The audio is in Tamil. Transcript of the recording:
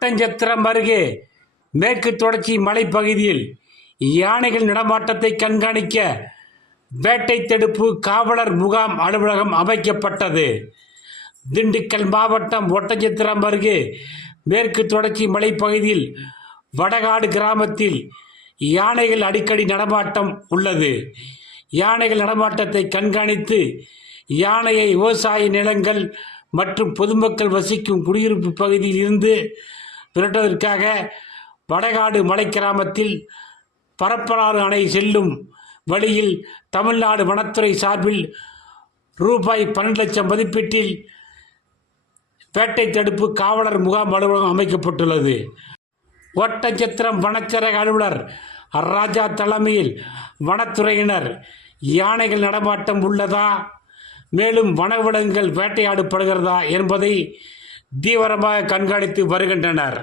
ஒட்டஞ்சத்திரம் அருகே மேற்கு தொடர்ச்சி மலைப்பகுதியில் யானைகள் நடமாட்டத்தை கண்காணிக்க வேட்டை தடுப்பு காவலர் முகாம் அலுவலகம் அமைக்கப்பட்டது. திண்டுக்கல் மாவட்டம் ஒட்டஞ்சத்திரம் அருகே மேற்கு தொடர்ச்சி மலைப்பகுதியில் வடகாடு கிராமத்தில் யானைகள் அடிக்கடி நடமாட்டம் உள்ளது. யானைகள் நடமாட்டத்தை கண்காணித்து யானையை விவசாய நிலங்கள் மற்றும் பொதுமக்கள் வசிக்கும் குடியிருப்பு பகுதியில் இருந்து விரட்டுவதற்காக வடகாடு மலை கிராமத்தில் பரப்பலாறு அணை செல்லும் வழியில் தமிழ்நாடு வனத்துறை சார்பில் ரூபாய் 12 லட்சம் மதிப்பீட்டில் வேட்டை தடுப்பு காவலர் முகாம் அலுவலகம் அமைக்கப்பட்டுள்ளது. ஒட்டஞ்சத்திரம் வனச்சரக அலுவலர் ராஜா தலைமையில் வனத்துறையினர் யானைகள் நடமாட்டம் உள்ளதா, மேலும் வனவிலங்குகள் வேட்டையாடப்படுகிறதா என்பதை தீவிரமாக கண்காணித்து வருகின்றனர்.